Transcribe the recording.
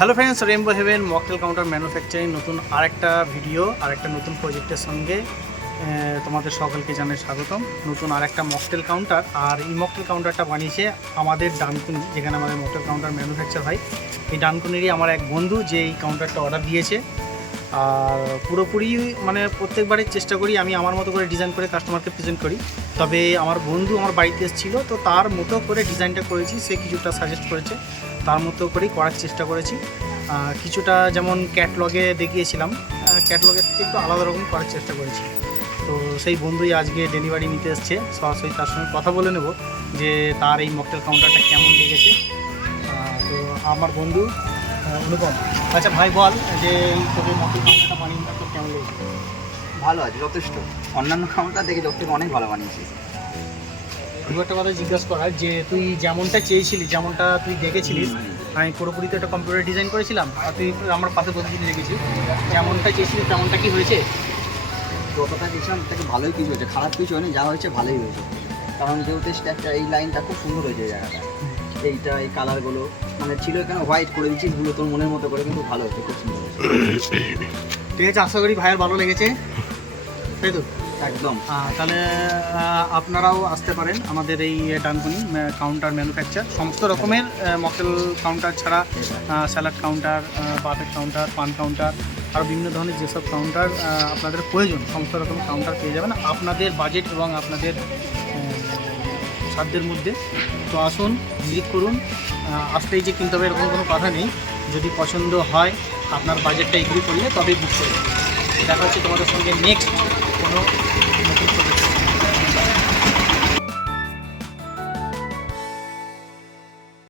Hello friends Rainbow Heaven mocktail counter manufacturing নতুন আরেকটা video আরেকটা নতুন প্রজেক্টের সঙ্গে তোমাদের সকলকে জানাই স্বাগতম। নতুন আরেকটা মকটেল কাউন্টার আর এই মকটেল কাউন্টারটা বানিয়েছে আমাদের ডানকুনি যেখানে আমাদের মকটেল কাউন্টার ম্যানুফ্যাকচার হয়। এই ডানকুনিরই আমার এক বন্ধু, যে এই কাউন্টারটা অর্ডার দিয়েছে। আর পুরোপুরি মানে প্রত্যেকবারই চেষ্টা করি আমি আমার মতো করে ডিজাইন করে কাস্টমারকে প্রেজেন্ট করি। তবে আমার বন্ধু আমার বাড়িতে এসেছিল, তো তার মতো করে ডিজাইনটা করেছি, সে কিছুটা সাজেস্ট করেছে। তার মতো করেই করার চেষ্টা করেছি। কিছুটা যেমন ক্যাটলগে দেখিয়েছিলাম ক্যাটলগের থেকে একটু আলাদা রকম করার চেষ্টা করেছি। তো সেই বন্ধুই আজকে ডেলিভারি নিতে এসছে, সরাসরি তার সঙ্গে কথা বলে নেব যে তার এই মকটেল কাউন্টারটা কেমন লেগেছে। তো আমার বন্ধু অনুপম আচ্ছা ভাই বল যে তোদের মকটেল কাউন্টারটা বানিয়ে তোর কেমন লেগেছে? ভালো আছে যথেষ্ট। অন্যান্য কাউন্টার দেখে থেকে অনেক ভালো বানিয়েছি দু একটা কথা জিজ্ঞাসা করার যে তুই যেমনটা চেয়েছিলি যেমনটা তুই দেখেছিলিস আমি পুরোপুরি তো একটা কম্পিউটার ডিজাইন করেছিলাম আর তুই আমার পাশে বসে দেখেছি যেমনটা চেয়েছিলিস তেমনটা কি হয়েছে? যতটা চেয়েছিলাম তাকে ভালোই কিছু হয়েছে। খারাপ কিছু হয়নি যা হয়েছে ভালোই হয়েছে। কারণ যেহেতু স্ট্যাকটা এই লাইনটা খুব সুন্দর হয়েছে জায়গাটা। এইটা এই কালারগুলো মানে ছিল এখানে হোয়াইট করে দিচ্ছি গুলো তোর মনের মতো করে কিন্তু ভালো হয়েছে খুব সুন্দর ঠিক আছে আশা করি ভাইয়ের ভালো লেগেছে। তাই তো? একদম। তাহলে আপনারাও আসতে পারেন আমাদের এই ডানকুনি কাউন্টার ম্যানুফ্যাকচার সমস্ত রকমের মকেল কাউন্টার ছাড়া salad counter buffet counter paan counter আর বিভিন্ন ধরনের যেসব কাউন্টার আপনাদের প্রয়োজন সমস্ত রকমের কাউন্টার পেয়ে যাবেন। আপনাদের বাজেট এবং আপনাদের সাধ্যের মধ্যে। তো আসুন, ভিজিট করুন। আসলেই যে কিনতে হবে এরকম কোনো কথা নেই। যদি পছন্দ হয়, আপনার বাজেটটা এগ্রি করলে তবেই বুক করুন দেখা হচ্ছে তোমাদের সঙ্গে নেক্সট কোনো